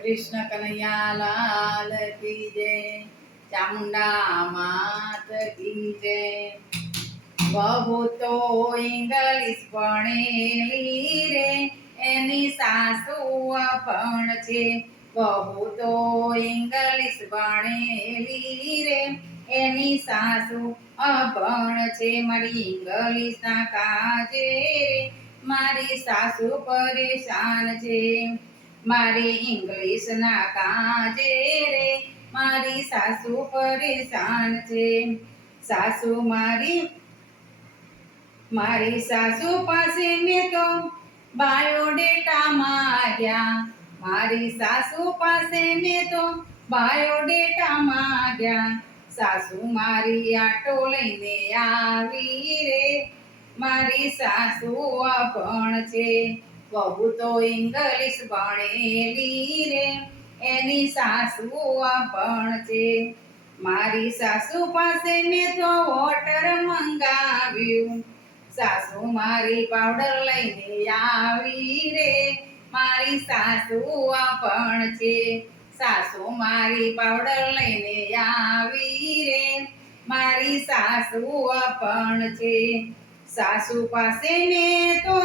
કૃષ્ણ કનૈયા લાલ કી જય, ચામુંડા માત કી જય. બહુ તો ઇંગ્લિશ ભણેલી રે, એની સાસુ અભણ છે. બહુ તો ઇંગ્લિશ ભણેલી રે, એની સાસુ અભણ છે. મારી ઇંગ્લિશના કાજે રે, મારી સાસુ પરેશાન છે. મારી ઇંગ્લિશના કાજે રે, મારી સાસુ પરેશાન છે. સાસુ મારી મારી સાસુ પાસે મેં તો બાયોડેટા માગ્યા મારી સાસુ પાસે મેં તો બાયોડેટા માગ્યા સાસુ મારી આટો લઈને આવી રે. મારી સાસુ અભણ છે. બહુ તો ઇંગ્લિશ ભણેલી રે એની સાસુ પણ છે. મારી સાસુ પાસે મેં તો વોટર મંગાવ્યું. સાસુ મારી પાવડર લઈને આવી રે. મારી સાસુ પણ છે. સાસુ મારી પાવડર લઈને આવી રે. મારી સાસુ પણ છે. સાસુ પાસે મેં તો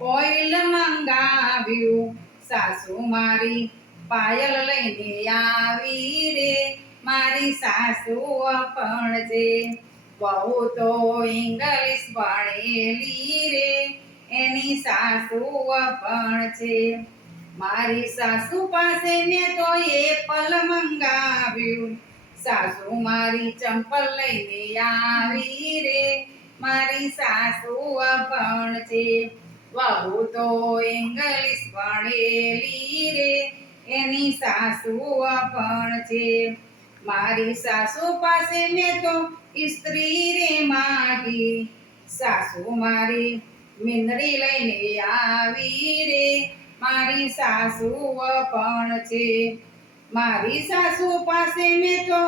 ઓઇલ મંગાવ્યું, સાસુ મારી પાયલ લઈને આવી રે, મારી સાસુ પણ છે. બહુ તો ઇંગ્લિશ ભણેલી રે, એની સાસુ પણ છે. મારી સાસુ પાસે મેં તો એપલ મંગાવ્યું, સાસુ મારી ચંપલ લઈને આવી રે, મારી સાસુ પણ છે. બહુ તો ઇંગ્લિશ ભણેલી રે, એની સાસુ પણ છે. મારી સાસુ પાસે મેં તો સ્ત્રી રે માગી સાસુ મારી મીંદડી લઈને આવી રે, મારી સાસુ પણ છે. મારી સાસુ પાસે મેં તો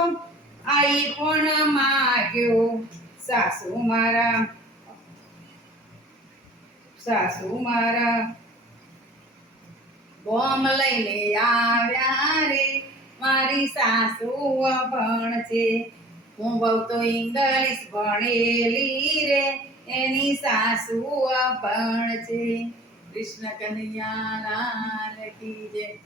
આઈફોન માગ્યો. સાસુ મારા સાસુ મારા. બોમ લઈને આવ્યા રે, મારી સાસુ પણ છે. હું બહુ તો ઇંગ્લિશ ભણેલી રે, એની સાસુ પણ છે. કૃષ્ણ કનૈયા લાલ કી જય.